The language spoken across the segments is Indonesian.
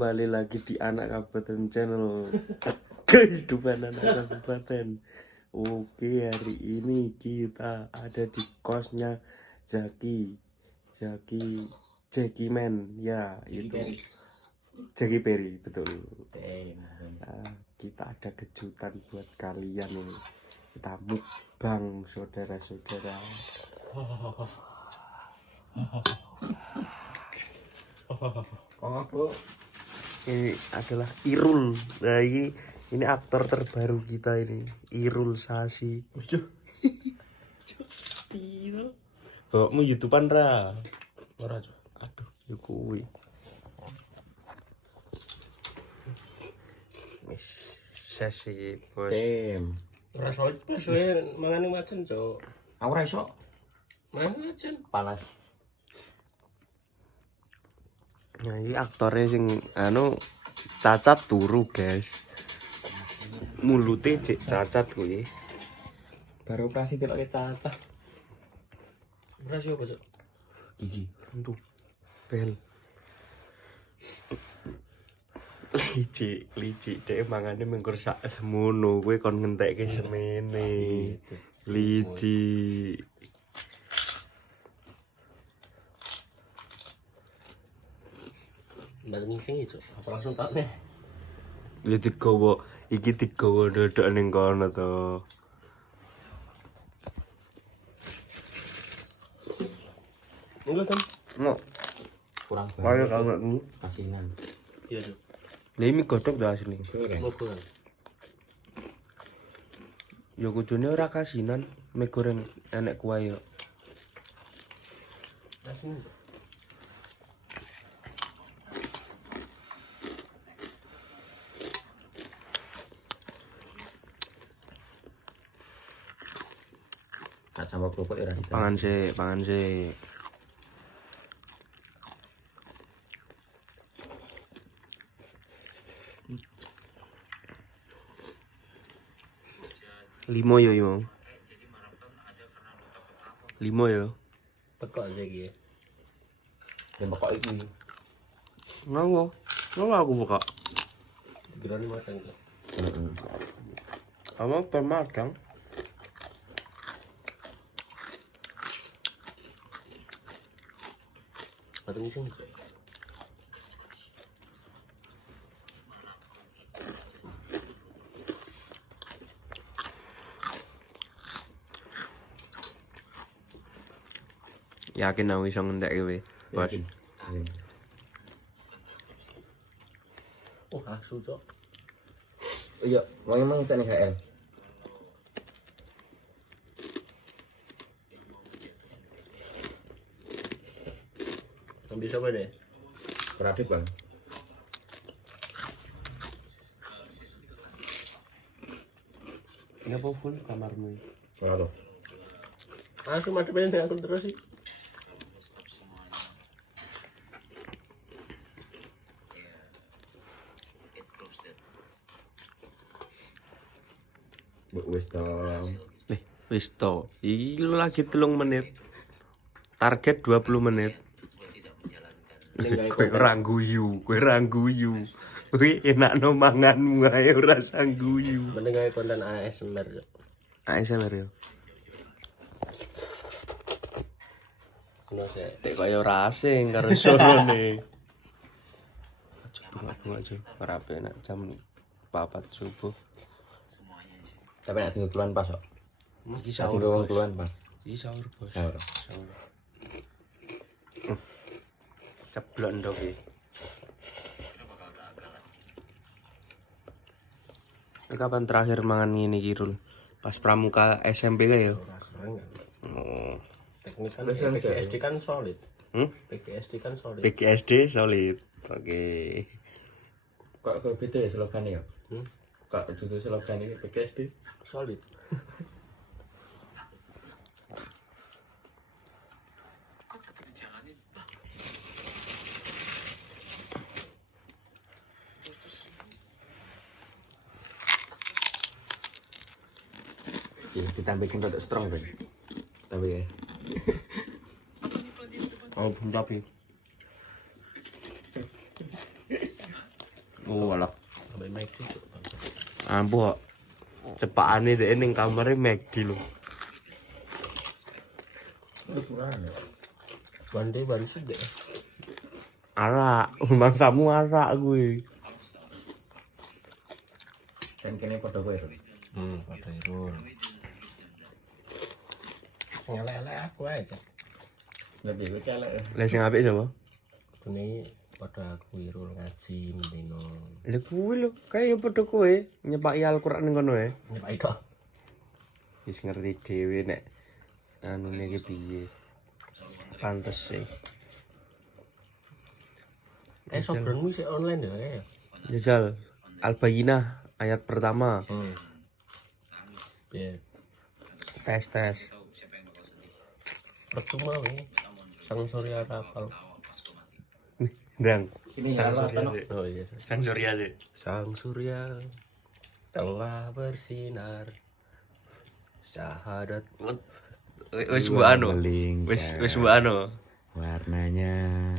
kembali lagi di Anak Kabupaten Channel. Kehidupan anak kabupaten. Oke, hari ini kita ada di kosnya Jackie Man. Ya, itu Jackie Perry, betul. Nah, kita ada kejutan buat kalian ini. Kita mukbang, saudara-saudara. Ini adalah Irul. Nah, ini aktor terbaru kita ini, Irul Sasi. Bawakmu YouTubean ra? Ora, Cuk. Aduh, yo kuwi. Wis sesi, Bos. Ora solid pas we mangane macen, Cuk. Aku ora iso. Mangan macen. Panas. Nah, ini aktornya sing cacat turu, guys. Mulutnya cek cacat kuwi. Baru operasi deloke cacat. Ora sih apa, Cuk? Gigi, tentu. Bel. Lici dek mangane mengkur sak semono kowe kon ngentekke semene. Lici. Mbak ngising itu, apa langsung tak nih? Ya digawa, iki digawa dodok ning kono to. Enggak kan? No. Kurang Kayak banget. kamu. Asinan. Iya, Cuk. Lah ini godhog dah asli. Sore. Ngobrol. Ya kudune ora kasinan, mie goreng enek kuah ya. Asin. Tak sama kerupuk ya ora bisa. Pangan sih. Limo ya. Limo ya. Teko aja iki. Yang pokok iki. Ngono aku buka. Digeran makan, Cuk. Heeh. Kamu pemadang. Atau ngising, Cuk. Yakin aku iso ngentekke kowe. Bos. Yakin. Oh, asu, Cuk. Iya, mau emang cek nih HL. Ambil siapa deh? Pradip kan. Ini apa full kamarmu? Ora to. Asu mati pengen aku terus sih. Wis dong. Wis to. Iki lagi 3 menit. Target 20 menit. Kowe ora guyu. Kowe enakno manganmu ae ora sang guyu. Mending gawe konten ASMR, Cuk. ASMR yo. Ono sih. Tek kaya ora asing karo sonone. Coba aja. Ora penak jam 4 subuh. Tapi nek tunggu keluar pas kok. Iki Tunggu sahur. wong keluar pas. Iki sahur, Bos. Sahur. Sahur. Ceblok ndok iki. Kapan terakhir mangan ngene iki, Rul? Pas pramuka SMP kae yo. Ora sering ya. Oh. Teknik kan PGSD kan solid. PGSD kan solid. PGSD solid. Oke. Kok beda ya slogane ya? Kok justru slogane PKSD Solid. Ya, ditambahin rada strong kan. Tapi ya. Oh, belum tapi. Oh, alah. Sampai McD cuk. Ambo. Cepakane dhek ning kamare McD lho. Bande baru sudah. Arak, mangsamu arak kuwi. Kan kene padha kowe. Pada irul. Ngelek-elek aku aja. Lebih kowe celek. Lah sing apik sapa? Ini pada aku irul ngaji mendino. Lah kuwi lho, kaya padha kowe nyepaki Al-Qur'an ning kono ae. Nyepak itu. Wis ngerti dhewe nek anune iki piye. Pantes sih. Sobronmu sih online ya. Jajal Al-Bayyinah ayat pertama. Ya. Tes. Percuma nih. Sang Surya rapal. Ndang. Ini ya Allah. Oh iya. Sang Surya sih. Sang Surya telah bersinar. Syahadat. Wis mbok anu. Wis mbok anu. Warnanya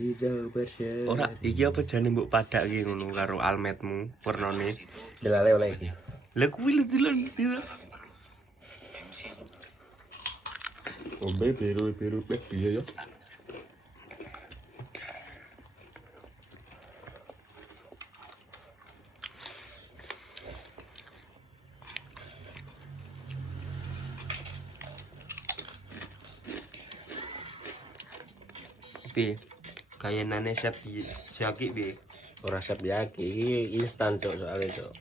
hijau bersyari. Ora, iki apa jane mbok padak iki ngono karo almetmu warnane. Delale oleh iki. Lah kuwi lho dilan. Ombe biru piye yo. Piye? Kayanane chef Jaki piye? Ora siap yaki. Iki instan cok soalnya cok.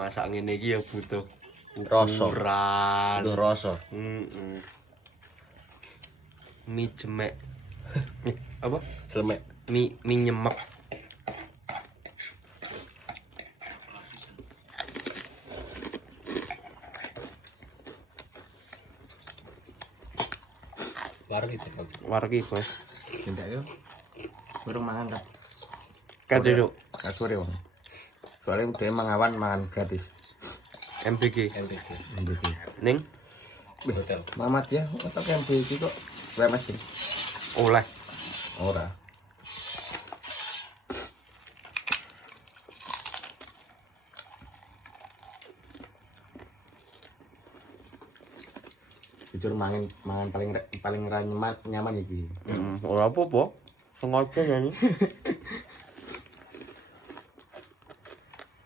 Masak ngene iki ya butuh Rasa. ukuran. Itu rasa. Mie jemek. Apa? Selemek. Mie nyemek. Warung itu. Wargi, Bos. Tidak yo. Burung mangan kan. Kacuk. Kasure wong. Soalnya dia mangawan mangan gratis. MBG. LTG. Ning Hotel. Mamat ya, otak MBG kok remes sih. oleh. Ora. Jujur mangan paling nyaman iki. Ora apa-apa. Sengaja ya ini.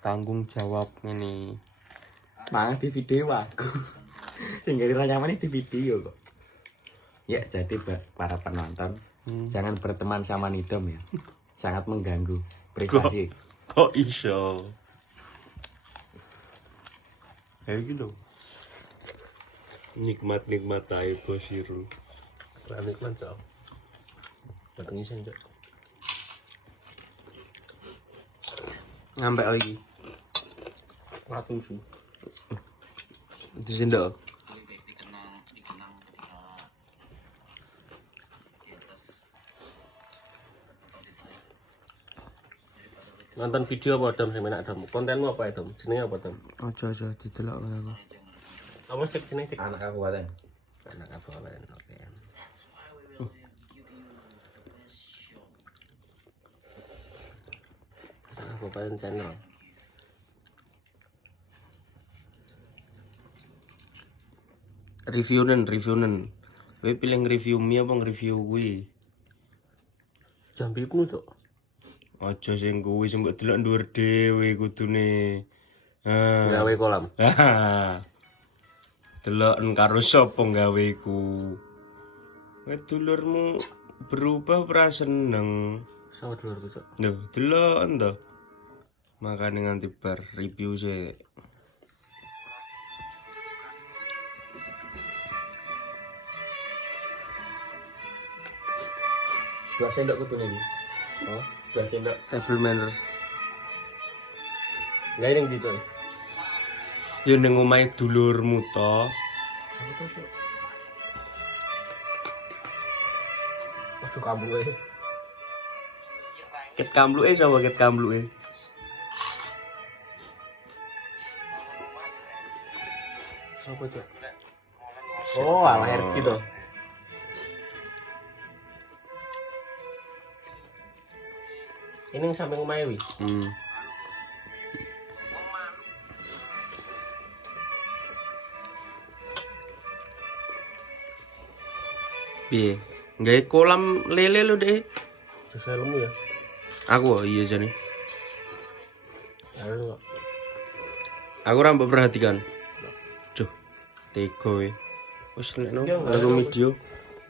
Tanggung jawab ini. Mangan di video aku. Sing gara nyaman di video kok. Ya, jadi para penonton jangan berteman sama Nidom ya. Sangat mengganggu privasi. Kok iso? Kayak gitu. Nikmat ae Bos Irul. Nikmat cok. Dateng isin cok. Ngambek lagi. Ratusu. Itu sendok. Nonton video apa Dom sing enak Dom? Kontenmu apa ya Dom? Jenenge apa Dom? Aja didelok aku. Apa sih jenenge sih? Anak kabupaten. Anak kabupaten. Oke. Anak kabupaten channel. Reviewen. Kowe pilih nge-review mie apa nge-review kuwi? Jambipmu cok. Aja sing kuwi sing mbok delok dhuwur dhewe kudune. Gawe kolam. Delok karo sapa gawe iku. Kowe dulurmu berubah ora seneng. Sama dulurku cok. Lho, delok ento. Makane nganti bar review sik. Dua sendok kudune iki. Oh, 2 sendok. Table manner. Enggak yang di coy. Ya ning omahe dulurmu to. Sama tuh cok. Ojo kamu Ket kamluke sapa ket kamluke? Apa cok? Oh, ala RG to. Ini yang samping omahe wi. Piye? Gawe kolam lele lu deh. Terus helmmu ya. Aku iya jane. Ayo. Aku ora mbok perhatikan. Cuh. Tega we. Wis nek aku video.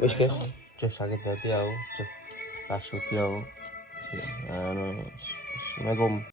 Wis guys. Cuh sakit hati aku. Cuh. Kasut ya aku. Assalamualaikum.